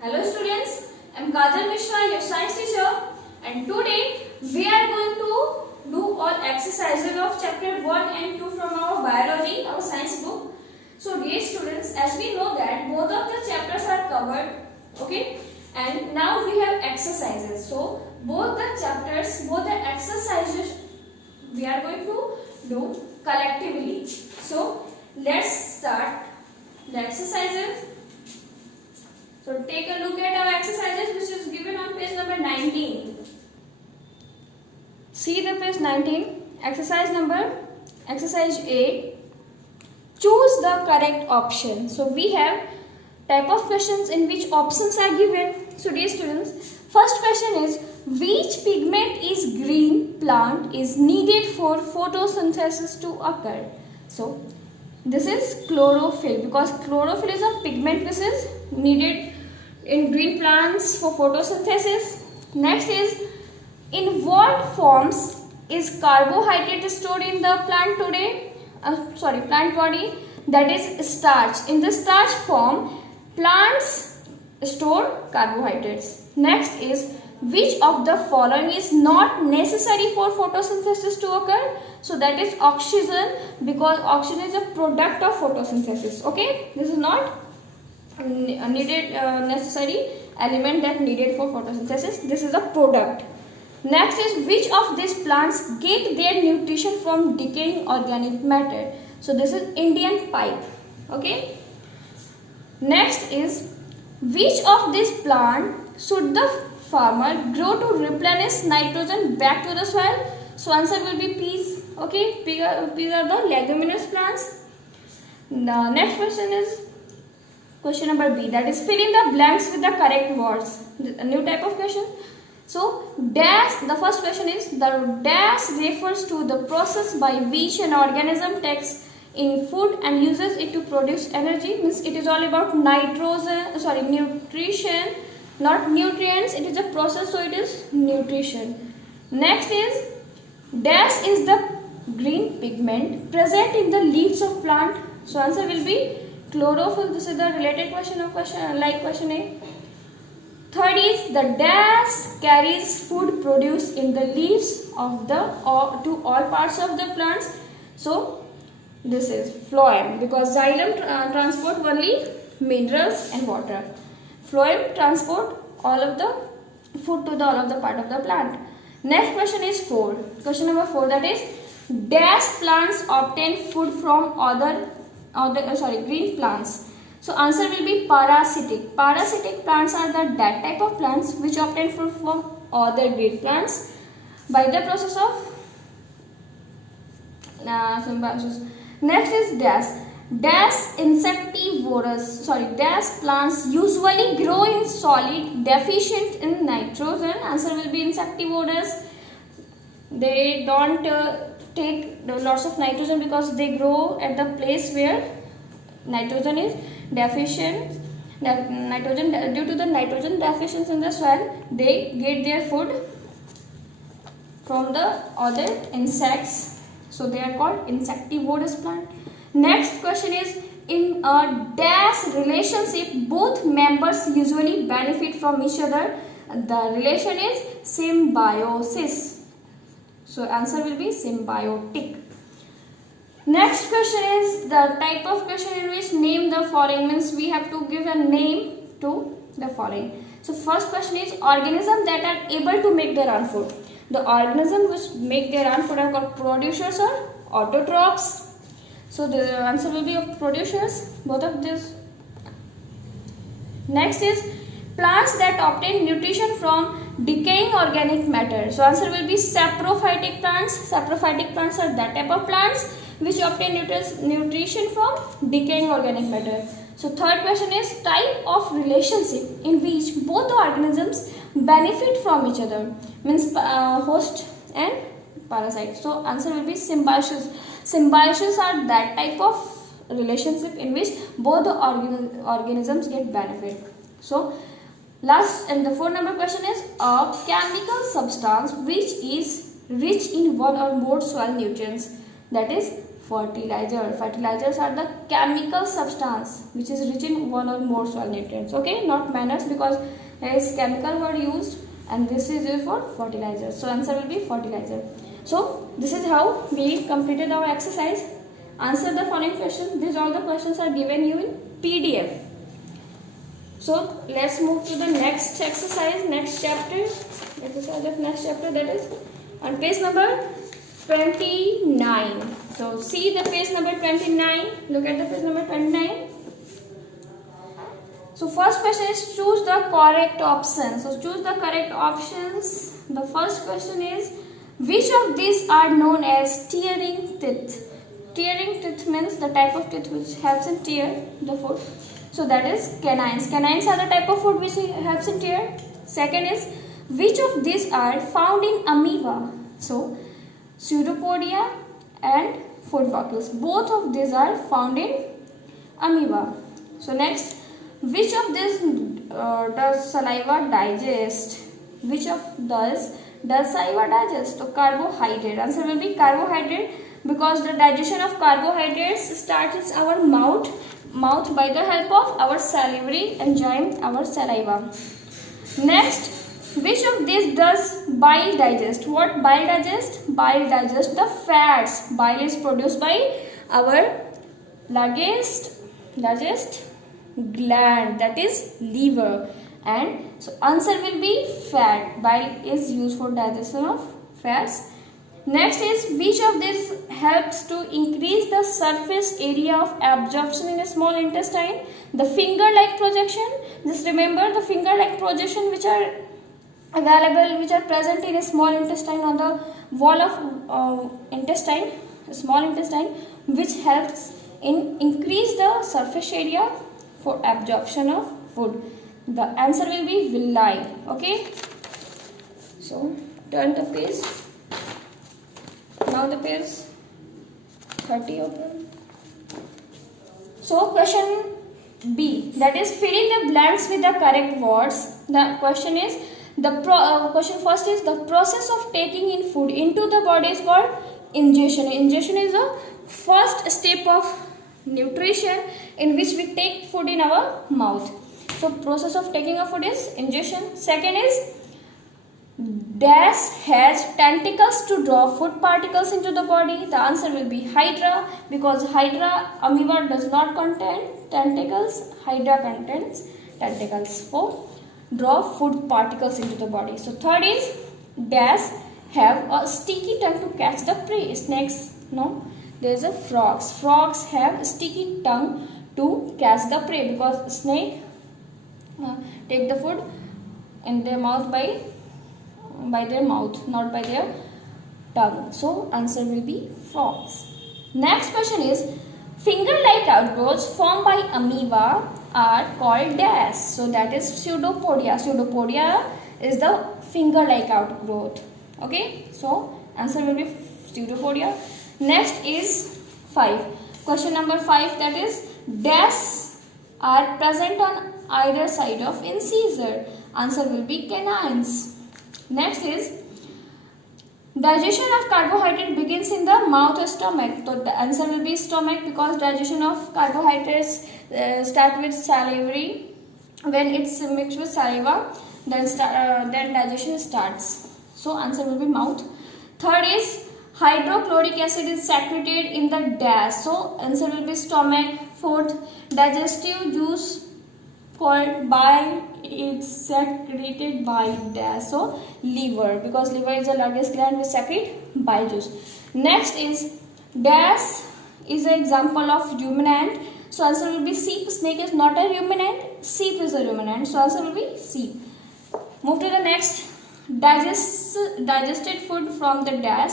Hello students, I am Kajal Mishra, your science teacher, and today we are going to do all exercises of chapter 1 and 2 from our biology, our science book. So dear students, as we know that both of the chapters are covered, okay, and now we have exercises. So both the chapters, both the exercises we are going to do collectively. So let's start the exercises. So take a look at our exercises which is given on page number 19. See the page 19, exercise A. Choose the correct option. So we have type of questions in which options are given. So dear students, first question is which pigment is green plant is needed for photosynthesis to occur. So this is chlorophyll, because chlorophyll is a pigment which is needed in green plants for photosynthesis. Next is in what forms is carbohydrate stored in the plant plant body? That is starch. In the starch form, plants store carbohydrates. Next is which of the following is not necessary for photosynthesis to occur? So that is oxygen, because oxygen is a product of photosynthesis. Okay, this is not needed necessary element that needed for photosynthesis. This is a product. Next is which of these plants get their nutrition from decaying organic matter? So this is Indian pipe. Okay. Next is which of these plant should the farmer grow to replenish nitrogen back to the soil? So answer will be peas. Okay, peas are the leguminous plants. The next question is question number B, that is fill in the blanks with the correct words. A new type of question. So dash, the first question is the dash refers to the process by which an organism takes in food and uses it to produce energy. Means it is all about nutrition, not nutrients. It is a process, so it is nutrition. Next is dash is the green pigment present in the leaves of plant. So answer will be chlorophyll. This is the related question of question A. Third is the dash carries food produced in the leaves of the to all parts of the plants. So this is phloem, because xylem transport only minerals and water. Phloem transport all of the food to all of the part of the plant. Next question is 4. Question number 4, that is dash plants obtain food from green plants. So answer will be parasitic. Parasitic plants are that type of plants which obtain food from other green plants by the process of symbiosis. Next is dash. Dash insectivorous. Dash plants usually grow in solid deficient in nitrogen. Answer will be insectivorous. They don't take lots of nitrogen because they grow at the place where nitrogen is deficient. Due to the nitrogen deficiency in the soil, they get their food from the other insects. So they are called insectivorous plant. Next question is in a dash relationship, both members usually benefit from each other. The relation is symbiosis. So answer will be symbiotic. Next question is the type of question in which name the following, means we have to give a name to the following. So first question is organisms that are able to make their own food. The organisms which make their own food are called producers or autotrophs. So the answer will be producers, both of these. Next is plants that obtain nutrition from decaying organic matter. So answer will be saprophytic plants. Saprophytic plants are that type of plants which obtain nutrition from decaying organic matter. So third question is type of relationship in which both the organisms benefit from each other. Means host and parasite. So answer will be symbiosis. Symbiosis are that type of relationship in which both the organisms get benefit. So last and the 4 number question is a chemical substance which is rich in one or more soil nutrients, that is Fertilizer. Fertilizers are the chemical substance which is rich in one or more soil nutrients. Okay, not manners, because there is chemical word used and this is used for fertilizer. So answer will be fertilizer. So this is how we completed our exercise. Answer the following questions. These all the questions are given you in PDF. So let's move to the next exercise, next chapter. Exercise of next chapter, that is on page number 29. So see the page number 29. Look at the page number 29. So first question is choose the correct option. So choose the correct options. The first question is which of these are known as tearing teeth? Tearing teeth means the type of teeth which helps in tear the food. So that is canines. Canines are the type of food which helps in tear. Second is which of these are found in amoeba? So pseudopodia and food vacuoles. Both of these are found in amoeba. So next, which of these does saliva digest? Which of those does saliva digest? So carbohydrate. Answer will be carbohydrate, because the digestion of carbohydrates starts in our mouth by the help of our salivary enzyme, our saliva. Next, which of these does bile digest? What bile digest? Bile digest the fats. Bile is produced by our largest gland, that is liver. And so answer will be fat. Bile is used for digestion of fats. Next is which of these helps to increase the surface area of absorption in a small intestine? The finger-like projection. Just remember the finger-like projection which are available, which are present in a small intestine, on the wall of intestine, small intestine, which helps in increase the surface area for absorption of food. The answer will be villi. Okay. So turn the page. Now the page 30 open. So question B, that is fill in the blanks with the correct words. The question is question first is the process of taking in food into the body is called ingestion. Ingestion is the first step of nutrition in which we take food in our mouth. So process of taking of food is ingestion. Second is dash has tentacles to draw food particles into the body. The answer will be hydra, because hydra, amoeba does not contain tentacles. Hydra contains tentacles for draw food particles into the body. So third is dash have a sticky tongue to catch the prey. Snakes, no, there is a frogs. Frogs have a sticky tongue to catch the prey, because snake take the food in their mouth by their mouth, not by their tongue. So answer will be frogs. Next question is finger-like outgrowths formed by amoeba are called dash. So that is pseudopodia. Pseudopodia is the finger-like outgrowth. Okay. So answer will be pseudopodia. Next is 5. Question number 5, that is dash are present on either side of incisor. Answer will be canines. Next is digestion of carbohydrate begins in the mouth or stomach. So the answer will be stomach, because digestion of carbohydrates start with salivary. When it's mixed with saliva, then digestion starts. So answer will be mouth. Third is hydrochloric acid is secreted in the dash. So answer will be stomach. Fourth, digestive juice called bile is secreted by dash. So liver, because liver is the largest gland which secrete bile juice. Next is dash is an example of ruminant. So answer will be sheep. Snake is not a ruminant. Sheep is a ruminant. So answer will be sheep. Move to the next. Digested food from the dash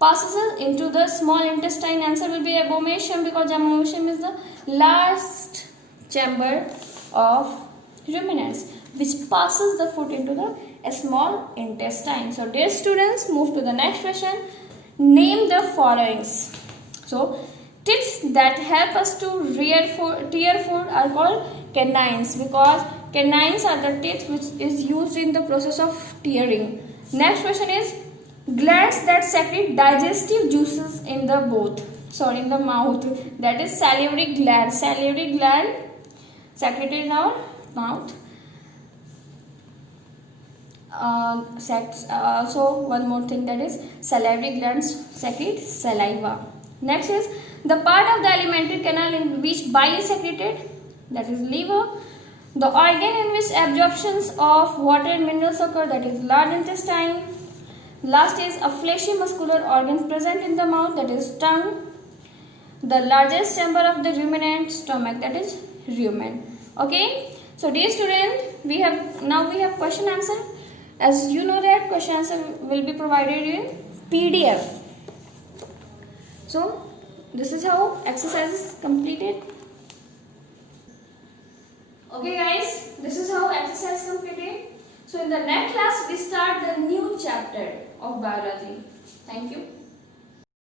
passes into the small intestine. Answer will be abomination, because abomination is the last chamber of ruminants which passes the food into the small intestine. So dear students, move to the next question. Name the followings. So teeth that help us to tear food are called canines, because canines are the teeth which is used in the process of tearing. Next question is glands that secrete digestive juices in the both. sorry, in the mouth, that is salivary gland. Salivary gland secreted in our mouth. Also one more thing, that is salivary glands secrete saliva. Next is the part of the alimentary canal in which bile is secreted, that is liver. The organ in which absorptions of water and minerals occur, that is large intestine. Last is a fleshy muscular organ present in the mouth, that is tongue. The largest chamber of the ruminant, stomach, that is rumen. Okay, so dear student, we have question answer. As you know that question answer will be provided in PDF. So this is how exercise is completed. Okay guys, this is how exercise completed. So in the next class we start the new chapter of biology. Thank you.